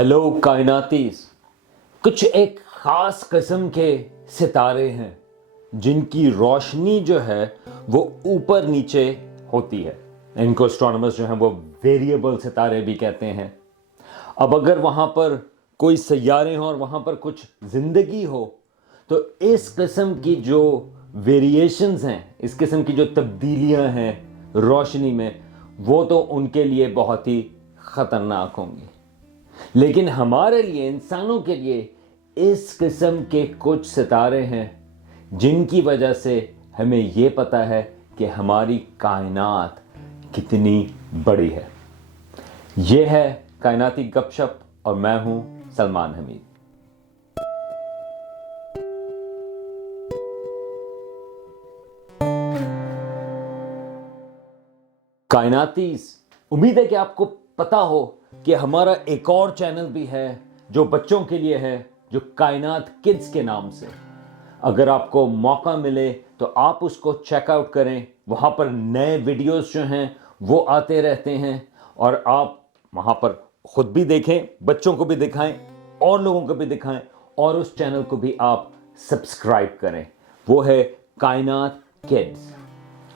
Hello کائناتیز، کچھ ایک خاص قسم کے ستارے ہیں جن کی روشنی جو ہے وہ اوپر نیچے ہوتی ہے. ان کو اسٹرانومرز جو ہیں وہ ویریبل ستارے بھی کہتے ہیں. اب اگر وہاں پر کوئی سیارے ہوں اور وہاں پر کچھ زندگی ہو تو اس قسم کی جو ویریشنز ہیں، اس قسم کی جو تبدیلیاں ہیں روشنی میں، وہ تو ان کے لیے بہت ہی خطرناک ہوں گی. لیکن ہمارے لیے، انسانوں کے لیے، اس قسم کے کچھ ستارے ہیں جن کی وجہ سے ہمیں یہ پتا ہے کہ ہماری کائنات کتنی بڑی ہے. یہ ہے کائناتی گپ شپ اور میں ہوں سلمان حمید. کائناتیز، امید ہے کہ آپ کو پتا ہو کہ ہمارا ایک اور چینل بھی ہے جو بچوں کے لیے ہے، جو کائنات کڈز کے نام سے. اگر آپ کو موقع ملے تو آپ اس کو چیک آؤٹ کریں. وہاں پر نئے ویڈیوز جو ہیں وہ آتے رہتے ہیں اور آپ وہاں پر خود بھی دیکھیں، بچوں کو بھی دکھائیں، اور لوگوں کو بھی دکھائیں، اور اس چینل کو بھی آپ سبسکرائب کریں. وہ ہے کائنات کڈز.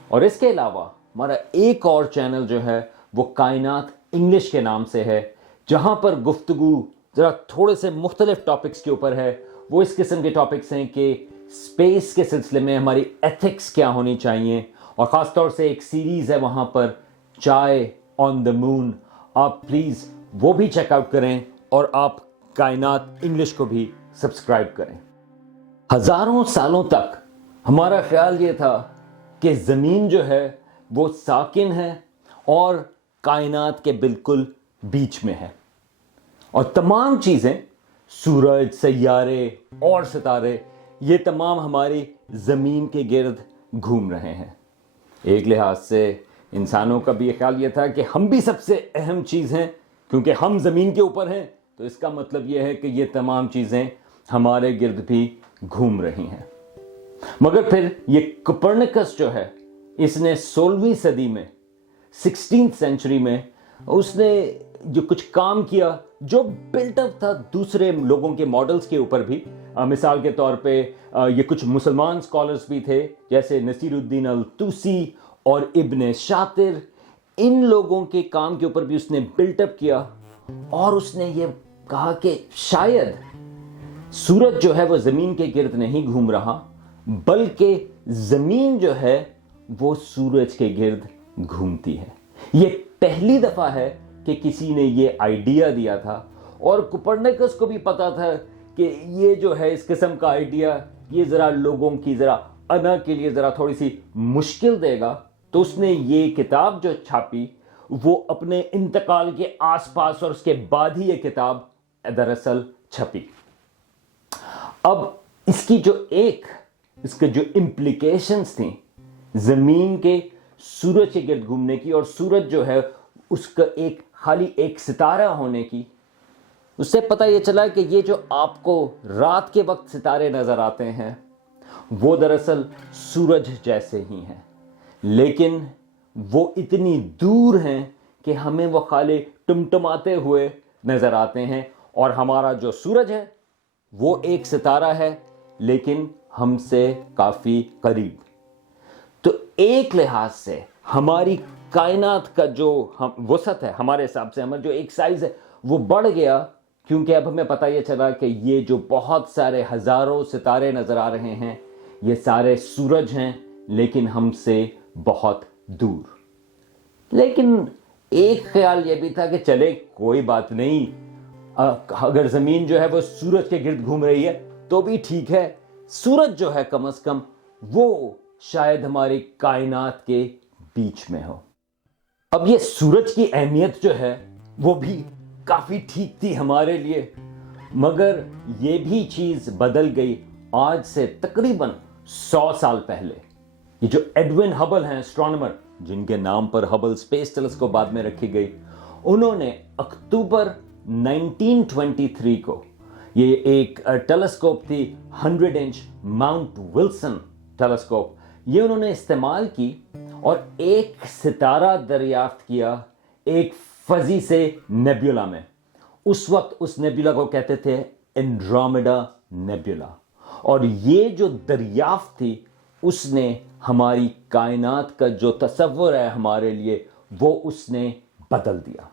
اور اس کے علاوہ ہمارا ایک اور چینل جو ہے وہ کائنات انگلش کے نام سے ہے، جہاں پر گفتگو ذرا تھوڑے سے مختلف ٹاپکس کے اوپر ہے. وہ اس قسم کے ٹاپکس ہیں کہ اسپیس کے سلسلے میں ہماری ایتھکس کیا ہونی چاہیے، اور خاص طور سے ایک سیریز ہے وہاں پر چائے آن دا مون. آپ پلیز وہ بھی چیک آؤٹ کریں اور آپ کائنات انگلش کو بھی سبسکرائب کریں. ہزاروں سالوں تک ہمارا خیال یہ تھا کہ زمین جو ہے وہ ساکن ہے اور کائنات کے بالکل بیچ میں ہے، اور تمام چیزیں، سورج، سیارے اور ستارے، یہ تمام ہماری زمین کے گرد گھوم رہے ہیں. ایک لحاظ سے انسانوں کا بھی یہ خیال یہ تھا کہ ہم بھی سب سے اہم چیز ہیں، کیونکہ ہم زمین کے اوپر ہیں، تو اس کا مطلب یہ ہے کہ یہ تمام چیزیں ہمارے گرد بھی گھوم رہی ہیں. مگر پھر یہ کوپرنیکس جو ہے، اس نے 16ویں صدی میں، 16th سینچری میں، اس نے جو کچھ کام کیا جو بلٹ اپ تھا دوسرے لوگوں کے ماڈلز کے اوپر بھی. مثال کے طور پہ یہ کچھ مسلمان اسکالرز بھی تھے جیسے نصیر الدین الطوسی اور ابن شاطر. ان لوگوں کے کام کے اوپر بھی اس نے بلٹ اپ کیا، اور اس نے یہ کہا کہ شاید سورج جو ہے وہ زمین کے گرد نہیں گھوم رہا، بلکہ زمین جو ہے وہ سورج کے گرد گھومتی ہے. یہ پہلی دفعہ ہے کہ کسی نے یہ آئیڈیا دیا تھا، اور کوپرنیکس کو بھی پتا تھا کہ یہ جو ہے اس قسم کا آئیڈیا یہ ذرا لوگوں کی ذرا انا کے لیے ذرا تھوڑی سی مشکل دے گا. تو اس نے یہ کتاب جو چھاپی وہ اپنے انتقال کے آس پاس، اور اس کے بعد ہی یہ کتاب دراصل چھپی. اب اس کی اس کے جو امپلیکیشنز تھیں زمین کے سورج کے گرد گھومنے کی، اور سورج جو ہے اس کا خالی ایک ستارہ ہونے کی، اس سے پتہ یہ چلا کہ یہ جو آپ کو رات کے وقت ستارے نظر آتے ہیں وہ دراصل سورج جیسے ہی ہیں، لیکن وہ اتنی دور ہیں کہ ہمیں وہ خالی ٹمٹماتے ہوئے نظر آتے ہیں. اور ہمارا جو سورج ہے وہ ایک ستارہ ہے لیکن ہم سے کافی قریب. تو ایک لحاظ سے ہماری کائنات کا جو وسعت ہے، ہمارے حساب سے ہمارا جو ایک سائز ہے وہ بڑھ گیا، کیونکہ اب ہمیں پتہ یہ چلا کہ یہ جو بہت سارے ہزاروں ستارے نظر آ رہے ہیں یہ سارے سورج ہیں، لیکن ہم سے بہت دور. لیکن ایک خیال یہ بھی تھا کہ چلے کوئی بات نہیں، اگر زمین جو ہے وہ سورج کے گرد گھوم رہی ہے تو بھی ٹھیک ہے، سورج جو ہے کم از کم وہ شاید ہماری کائنات کے بیچ میں ہو. اب یہ سورج کی اہمیت جو ہے وہ بھی کافی ٹھیک تھی ہمارے لیے، مگر یہ بھی چیز بدل گئی آج سے تقریباً 100 سال پہلے. یہ جو ایڈون ہبل ہیں اسٹرانومر، جن کے نام پر ہبل اسپیس ٹیلیسکوپ بعد میں رکھی گئی، انہوں نے اکتوبر 1923 کو، یہ ایک ٹیلیسکوپ تھی 100 انچ ماؤنٹ ولسن ٹیلیسکوپ، یہ انہوں نے استعمال کی اور ایک ستارہ دریافت کیا ایک فضی سے نیبیولا میں. اس وقت اس نیبولا کو کہتے تھے اینڈرومیڈا نیبولا، اور یہ جو دریافت تھی اس نے ہماری کائنات کا جو تصور ہے ہمارے لیے وہ اس نے بدل دیا۔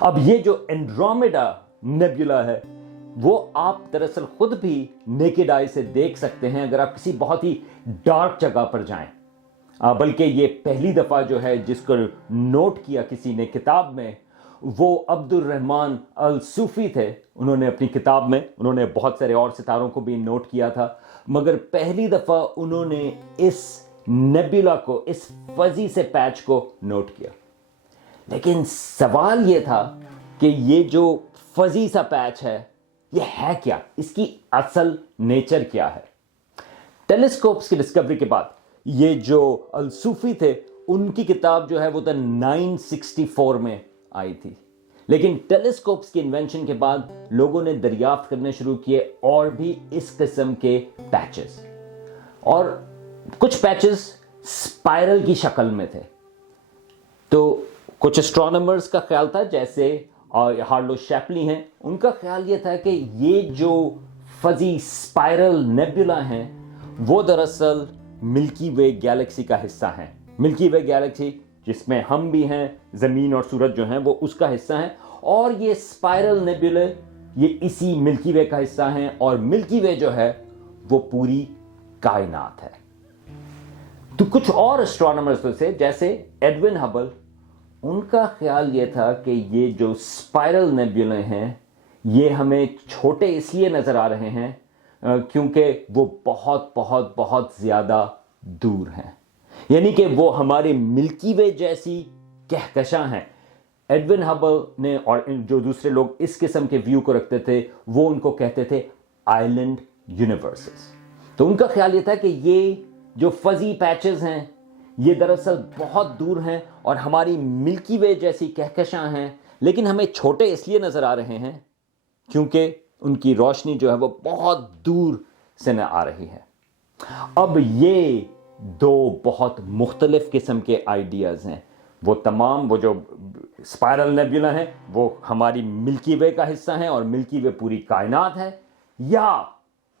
اب یہ جو اینڈرومیڈا نیبولا ہے وہ آپ دراصل خود بھی نیکڈ آئی سے دیکھ سکتے ہیں اگر آپ کسی بہت ہی ڈارک جگہ پر جائیں، بلکہ یہ پہلی دفعہ جو ہے جس کو نوٹ کیا کسی نے کتاب میں وہ عبد الرحمن الصوفی تھے۔ انہوں نے اپنی کتاب میں انہوں نے بہت سارے اور ستاروں کو بھی نوٹ کیا تھا، مگر پہلی دفعہ انہوں نے اس نیبولا کو، اس فزی سے پیچ کو نوٹ کیا۔ لیکن سوال یہ تھا کہ یہ جو فزی سا پیچ ہے یہ ہے کیا، اس کی اصل نیچر کیا ہے؟ ٹیلیسکوپس کی ڈسکوری کے بعد یہ جو الصوفی تھے ان کی کتاب جو ہے وہ 964 میں آئی تھی، لیکن ٹیلیسکوپس کی انوینشن کے بعد لوگوں نے دریافت کرنے شروع کیے اور بھی اس قسم کے پیچز، اور کچھ پیچز اسپائرل کی شکل میں تھے۔ تو کچھ اسٹرانومرز کا خیال تھا، جیسے ہارلو شیپلی ہیں، ان کا خیال یہ تھا کہ یہ جو فزی اسپائرل نیبولا ہیں وہ دراصل ملکی وے گیلیکسی کا حصہ ہیں۔ ملکی وے گیلیکسی جس میں ہم بھی ہیں، زمین اور سورج جو ہیں وہ اس کا حصہ ہیں، اور یہ اسپائرل نیبولا یہ اسی ملکی وے کا حصہ ہیں، اور ملکی وے جو ہے وہ پوری کائنات ہے۔ تو کچھ اور اسٹرانومرز سے جیسے ایڈون ہبل، ان کا خیال یہ تھا کہ یہ جو اسپائرل نیبولے ہیں یہ ہمیں چھوٹے اس لیے نظر آ رہے ہیں کیونکہ وہ بہت بہت بہت زیادہ دور ہیں، یعنی کہ وہ ہمارے ملکی وے جیسی کہکشاں ہیں۔ ایڈون ہبل نے اور جو دوسرے لوگ اس قسم کے ویو کو رکھتے تھے وہ ان کو کہتے تھے آئلینڈ یونیورسز۔ تو ان کا خیال یہ تھا کہ یہ جو فزی پیچز ہیں یہ دراصل بہت دور ہیں اور ہماری ملکی وے جیسی کہکشاں ہیں، لیکن ہمیں چھوٹے اس لیے نظر آ رہے ہیں کیونکہ ان کی روشنی جو ہے وہ بہت دور سے نہ آ رہی ہے۔ اب یہ دو بہت مختلف قسم کے آئیڈیاز ہیں، وہ تمام وہ جو اسپائرل نیبولا ہیں وہ ہماری ملکی وے کا حصہ ہیں اور ملکی وے پوری کائنات ہے، یا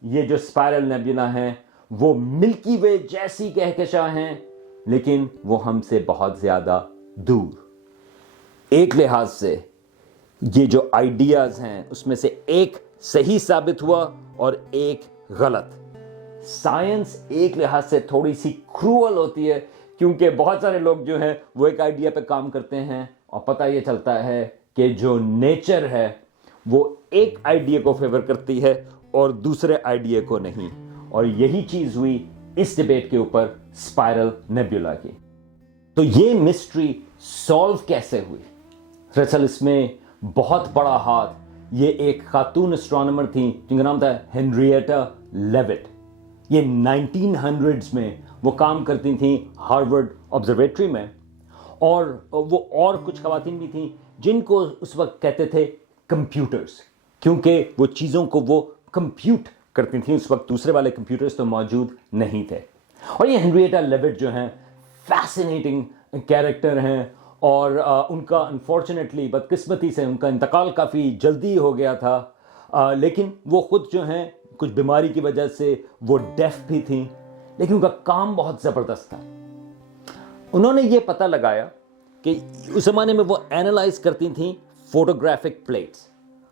یہ جو اسپائرل نیبولا ہیں وہ ملکی وے جیسی کہکشاں ہیں لیکن وہ ہم سے بہت زیادہ دور۔ ایک لحاظ سے یہ جو آئیڈیاز ہیں اس میں سے ایک صحیح ثابت ہوا اور ایک غلط۔ سائنس ایک لحاظ سے تھوڑی سی کروئل ہوتی ہے کیونکہ بہت سارے لوگ جو ہیں وہ ایک آئیڈیا پہ کام کرتے ہیں اور پتہ یہ چلتا ہے کہ جو نیچر ہے وہ ایک آئیڈیا کو فیور کرتی ہے اور دوسرے آئیڈیا کو نہیں، اور یہی چیز ہوئی اس ڈیبیٹ کے اوپر اسپائرل نیبولا کی۔ تو یہ مسٹری سالو کیسے ہوئی؟ دراصل اس میں بہت بڑا ہاتھ یہ ایک خاتون اسٹرانومر تھیں جن کا نام تھا ہنریٹا لیوٹ۔ یہ 1900s میں وہ کام کرتی تھیں ہارورڈ آبزرویٹری میں، اور وہ اور کچھ خواتین بھی تھیں جن کو اس وقت کہتے تھے کمپیوٹرز، کیونکہ وہ چیزوں کو وہ کمپیوٹ کرتی تھیں۔ اس وقت دوسرے والے کمپیوٹرز تو موجود نہیں تھے، اور یہ ہنریٹا لیوٹ جو ہیں فیسینیٹنگ کیریکٹر ہیں، اور ان کا انفارچونیٹلی بدقسمتی سے ان کا انتقال کافی جلدی ہو گیا تھا، لیکن وہ خود جو ہیں کچھ بیماری کی وجہ سے وہ ڈیف بھی تھیں، لیکن ان کا کام بہت زبردست تھا۔ انہوں نے یہ پتہ لگایا کہ اس زمانے میں وہ اینالائز کرتی تھیں فوٹوگرافک پلیٹس۔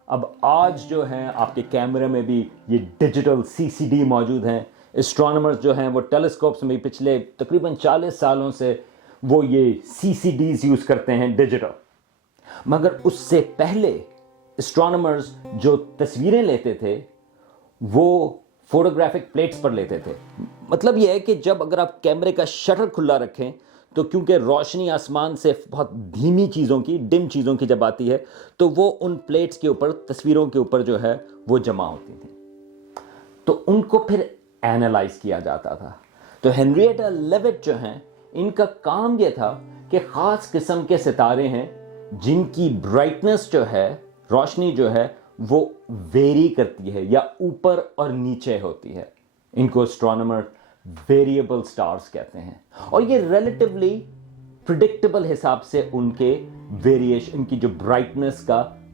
اب آج جو ہیں آپ کے کیمرے میں بھی یہ ڈیجیٹل CCD موجود ہیں، اسٹرانومرز جو ہیں وہ ٹیلیسکوپس میں پچھلے تقریباً 40 سالوں سے وہ یہ CCDs یوز کرتے ہیں ڈیجیٹل، مگر اس سے پہلے اسٹرانومرز جو تصویریں لیتے تھے وہ فوٹوگرافک پلیٹس پر لیتے تھے۔ مطلب یہ ہے کہ جب اگر آپ کیمرے کا شٹر کھلا رکھیں تو کیونکہ روشنی آسمان سے بہت دھیمی چیزوں کی، ڈم چیزوں کی جب آتی ہے تو وہ ان پلیٹس کے اوپر، تصویروں کے اوپر جو ہے وہ جمع ہوتی تھیں، تو ان کو پھر اینالائز کیا جاتا تھا۔ تو ہنریٹا لیوٹ جو ہیں ان کا کام یہ تھا کہ خاص قسم کے ستارے ہیں جن کی برائٹنس جو ہے، روشنی جو ہے وہ ویری کرتی ہے یا اوپر اور نیچے ہوتی ہے، ان کو اسٹرانومر ویریبل سٹارز کہتے ہیں، اور یہ ریلیٹیولی پریڈکٹیبل حساب سے ان کے ویریشن، ان کی جو برائٹنس کا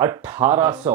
1800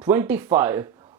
25,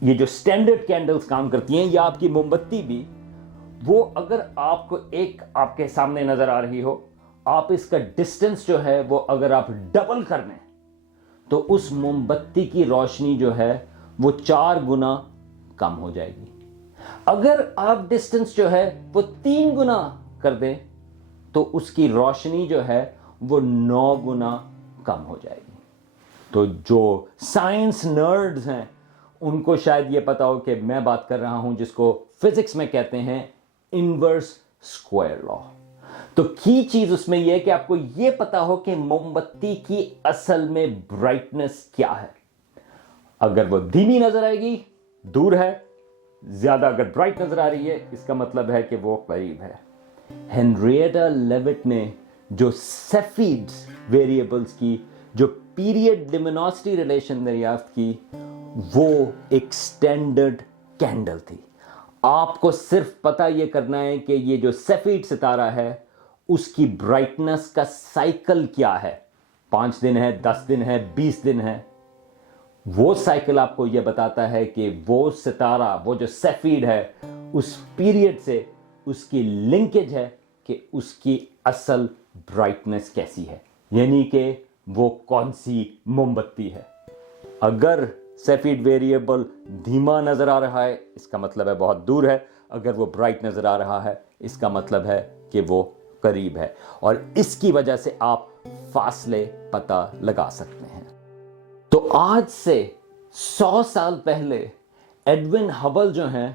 یہ جو اسٹینڈرڈ کینڈلز کام کرتی ہیں یا آپ کی موم بتی بھی، وہ اگر آپ کو ایک آپ کے سامنے نظر آ رہی ہو، آپ اس کا ڈسٹنس جو ہے وہ اگر آپ ڈبل کر لیں تو اس موم بتی کی روشنی جو ہے وہ 4 گنا کم ہو جائے گی. اگر آپ ڈسٹنس جو ہے وہ 3 گنا کر دیں تو اس کی روشنی جو ہے وہ 9 گنا کم ہو جائے گی. تو جو سائنس نرڈز ہیں ان کو شاید یہ پتا ہو کہ میں بات کر رہا ہوں جس کو فزکس میں کہتے ہیں انورس اسکوائر لا. تو کی چیز اس میں یہ کہ آپ کو یہ پتا ہو کہ موم بتی کی اصل میں برائٹنس کیا ہے. اگر وہ دھیمی نظر آئے گی دور ہے، زیادہ اگر برائٹ نظر آ رہی ہے اس کا مطلب ہے کہ وہ قریب ہے. ہنریٹا لیوٹ نے جو سیفیڈز ویریبلز کی جو پیریڈ لیمینوسٹی ریلیشن دریافت کی، وہ ایک سٹینڈرڈ کینڈل تھی. آپ کو صرف پتہ یہ کرنا ہے کہ یہ جو سیفیڈ ستارہ ہے اس کی برائٹنس کا سائیکل کیا ہے، 5 دن ہے، 10 دن ہے، 20 دن ہے. وہ سائیکل آپ کو یہ بتاتا ہے کہ وہ ستارہ، وہ جو سیفیڈ ہے، اس پیریڈ سے اس کی لنکیج ہے کہ اس کی اصل برائٹنس کیسی ہے، یعنی کہ وہ کون سی موم بتی ہے. اگر سیفیڈ ویریبل دھیما نظر آ رہا ہے اس کا مطلب ہے بہت دور ہے، اگر وہ برائٹ نظر آ رہا ہے اس کا مطلب ہے کہ وہ قریب ہے. اور اس کی وجہ سے آپ فاصلے پتہ لگا سکتے ہیں. تو آج سے 100 سال پہلے ایڈون ہبل جو ہیں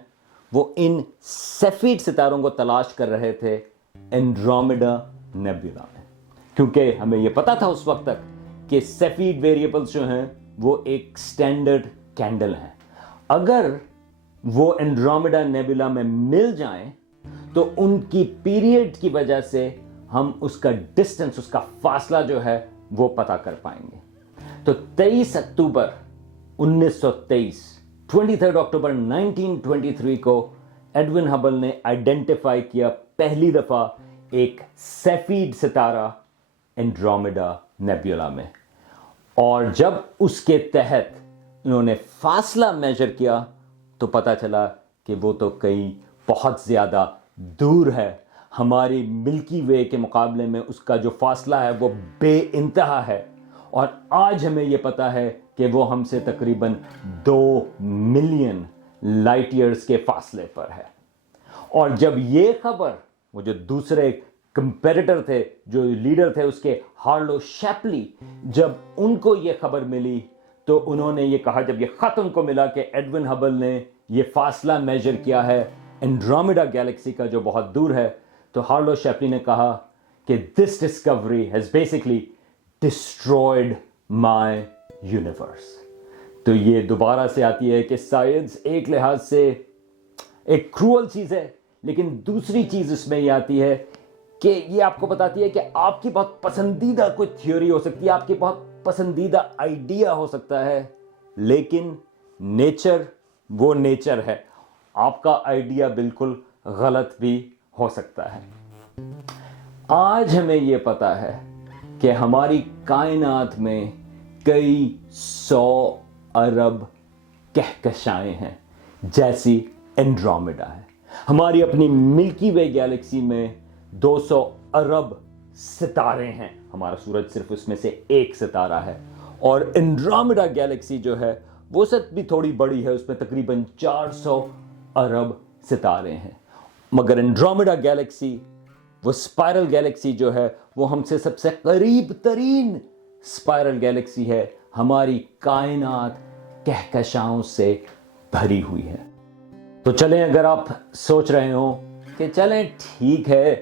وہ ان سیفیڈ ستاروں کو تلاش کر رہے تھے اینڈرومیڈا نیبولا میں، کیونکہ ہمیں یہ پتا تھا اس وقت تک کہ سیفیڈ ویریبلز جو ہیں وہ ایک سٹینڈرڈ کینڈل ہیں. اگر وہ اینڈرومیڈا نیبولا میں مل جائیں تو ان کی پیریڈ کی وجہ سے ہم اس کا ڈسٹنس، اس کا فاصلہ جو ہے وہ پتا کر پائیں گے. تو 23 اکتوبر 1923 23 اکتوبر 1923 کو ایڈون ہبل نے آئیڈینٹیفائی کیا پہلی دفعہ ایک سیفیڈ ستارہ اینڈرومیڈا نیبولا میں. اور جب اس کے تحت انہوں نے فاصلہ میجر کیا تو پتا چلا کہ وہ تو کئی بہت زیادہ دور ہے. ہماری ملکی وے کے مقابلے میں اس کا جو فاصلہ ہے وہ بے انتہا ہے. اور آج ہمیں یہ پتا ہے کہ وہ ہم سے تقریباً 2 ملین لائٹ ایئرز کے فاصلے پر ہے. اور جب یہ خبر، وہ جو دوسرے کمپیریٹر تھے، جو لیڈر تھے اس کے، ہارلو شیپلی، جب ان کو یہ خبر ملی تو انہوں نے یہ کہا، جب یہ خط ان کو ملا کہ ایڈون ہبل نے یہ فاصلہ میجر کیا ہے اینڈرومیڈا گیلیکسی کا جو بہت دور ہے، تو ہارلو شیپلی نے کہا کہ this discovery has basically destroyed my universe. تو یہ دوبارہ سے آتی ہے کہ سائنس ایک لحاظ سے ایک کرول چیز ہے، لیکن دوسری چیز اس میں یہ آتی ہے کہ یہ آپ کو بتاتی ہے کہ آپ کی بہت پسندیدہ کوئی تھیوری ہو سکتی ہے، آپ کی بہت پسندیدہ آئیڈیا ہو سکتا ہے، لیکن نیچر وہ نیچر ہے. آپ کا آئیڈیا بالکل غلط بھی ہو سکتا ہے. آج ہمیں یہ پتا ہے کہ ہماری کائنات میں کئی 100 ارب کہکشائیں ہیں جیسی اینڈرومیڈا ہے. ہماری اپنی ملکی وے گیلیکسی میں 200 ارب ستارے ہیں. ہمارا سورج صرف اس میں سے ایک ستارہ ہے. اور اینڈرومیڈا گیلیکسی جو ہے وہ سب بھی تھوڑی بڑی ہے، اس میں تقریباً 400 ارب ستارے ہیں. مگر اینڈرومیڈا گیلیکسی، وہ اسپائرل گیلیکسی جو ہے، وہ ہم سے سب سے قریب ترین اسپائرل گیلیکسی ہے. ہماری کائنات کہکشاؤں سے بھری ہوئی ہے. تو چلیں، اگر آپ سوچ رہے ہوں کہ چلیں ٹھیک ہے،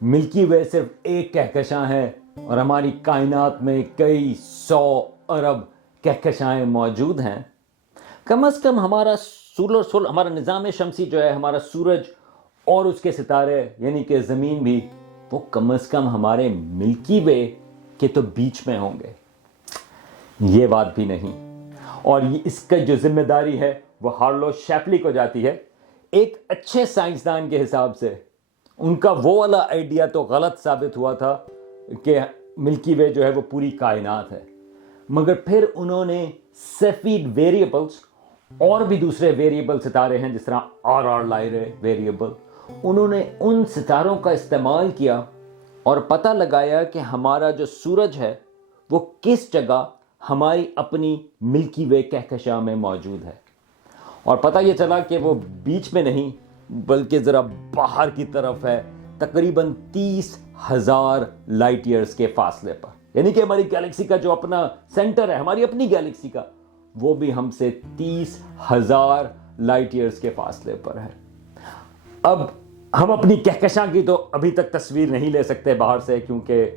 ملکی وے صرف ایک کہکشاں ہے اور ہماری کائنات میں کئی 100 ارب کہکشائیں موجود ہیں، کم از کم ہمارا ہمارا نظام شمسی جو ہے، ہمارا سورج اور اس کے ستارے یعنی کہ زمین بھی، وہ کم از کم ہمارے ملکی وے کے تو بیچ میں ہوں گے. یہ بات بھی نہیں. اور اس کا جو ذمہ داری ہے وہ ہارلو شیپلی کو جاتی ہے. ایک اچھے سائنسدان کے حساب سے ان کا وہ والا آئیڈیا تو غلط ثابت ہوا تھا کہ ملکی وے جو ہے وہ پوری کائنات ہے، مگر پھر انہوں نے سیفیڈ ویریبلز اور بھی دوسرے ویریبل ستارے ہیں جس طرح RR Lyrae ویریبل، انہوں نے ان ستاروں کا استعمال کیا اور پتہ لگایا کہ ہمارا جو سورج ہے وہ کس جگہ ہماری اپنی ملکی وے کہکشاں میں موجود ہے، اور پتہ یہ چلا کہ وہ بیچ میں نہیں بلکہ ذرا باہر کی طرف ہے، تقریباً 30,000 لائٹ ایئرز کے فاصلے پر، یعنی کہ ہماری گیلیکسی کا جو اپنا سینٹر ہے، ہماری اپنی گیلیکسی کا، وہ بھی ہم سے 30,000 لائٹ ایئرز کے فاصلے پر ہے۔ اب ہم اپنی کہکشاں کی تو ابھی تک تصویر نہیں لے سکتے باہر سے، کیونکہ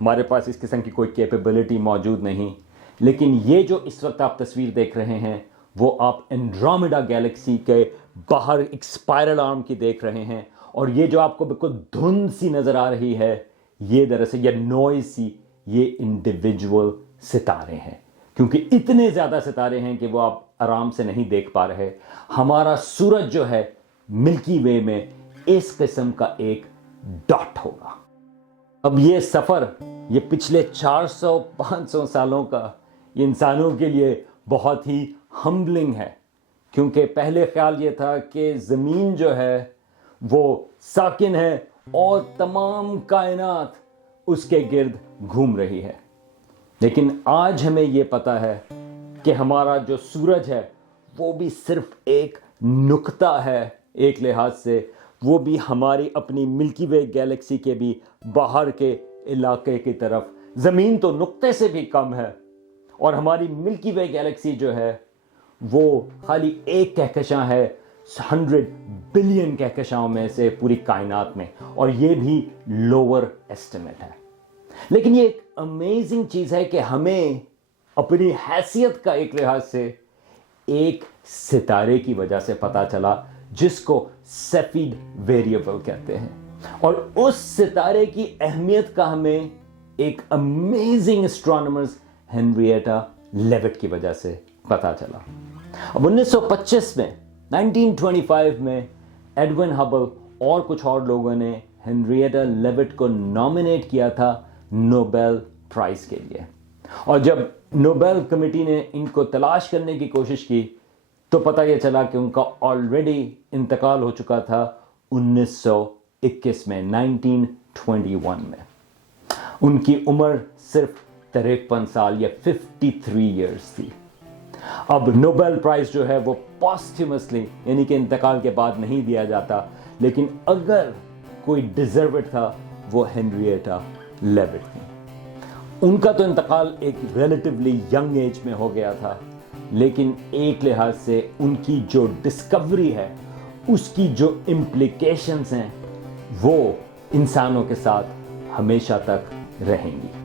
ہمارے پاس اس قسم کی کوئی کیپیبلٹی موجود نہیں، لیکن یہ جو اس وقت آپ تصویر دیکھ رہے ہیں وہ آپ اینڈرومیڈا گیلیکسی کے باہر ایک اسپائرل آرم کی دیکھ رہے ہیں، اور یہ جو آپ کو بالکل دھند سی نظر آ رہی ہے یہ دراصل یہ نوائز سی، یہ انڈیویجول ستارے ہیں، کیونکہ اتنے زیادہ ستارے ہیں کہ وہ آپ آرام سے نہیں دیکھ پا رہے۔ ہمارا سورج جو ہے ملکی وے میں اس قسم کا ایک ڈاٹ ہوگا۔ اب یہ سفر، یہ پچھلے 400-500 سالوں کا، یہ انسانوں کے لیے بہت ہی ہمبلنگ ہے، کیونکہ پہلے خیال یہ تھا کہ زمین جو ہے وہ ساکن ہے اور تمام کائنات اس کے گرد گھوم رہی ہے، لیکن آج ہمیں یہ پتہ ہے کہ ہمارا جو سورج ہے وہ بھی صرف ایک نقطہ ہے، ایک لحاظ سے وہ بھی ہماری اپنی ملکی وے گیلیکسی کے بھی باہر کے علاقے کی طرف، زمین تو نقطے سے بھی کم ہے، اور ہماری ملکی وے گیلیکسی جو ہے وہ خالی ایک کہکشاں ہے 100 بلین کہکشاؤں میں سے پوری کائنات میں، اور یہ بھی لوور ایسٹیمیٹ ہے۔ لیکن یہ ایک امیزنگ چیز ہے کہ ہمیں اپنی حیثیت کا ایک لحاظ سے ایک ستارے کی وجہ سے پتہ چلا جس کو سیفیڈ ویریبل کہتے ہیں، اور اس ستارے کی اہمیت کا ہمیں ایک امیزنگ اسٹرانومرز ہنریٹا لیوٹ کی وجہ سے پتہ چلا۔ اب 1925 میں 1925 میں ایڈون ہبل اور کچھ اور لوگوں نے ہنریٹا لیوٹ کو نامینیٹ کیا تھا نوبل پرائز کے لیے، اور جب نوبل کمیٹی نے ان کو تلاش کرنے کی کوشش کی تو پتہ یہ چلا کہ ان کا آلریڈی انتقال ہو چکا تھا 1921 میں 1921 میں۔ ان کی عمر صرف 53 سال یا 53 ایئرز تھی۔ اب نوبل پرائز جو ہے وہ پوسٹیومسلی یعنی کہ انتقال کے بعد نہیں دیا جاتا، لیکن اگر کوئی ڈیزروڈ تھا وہ ہنریٹا لیوٹ تھی۔ ان کا تو انتقال ایک ریلیٹیولی ینگ ایج میں ہو گیا تھا، لیکن ایک لحاظ سے ان کی جو ڈسکوری ہے، اس کی جو امپلیکیشنز ہیں، وہ انسانوں کے ساتھ ہمیشہ تک رہیں گی۔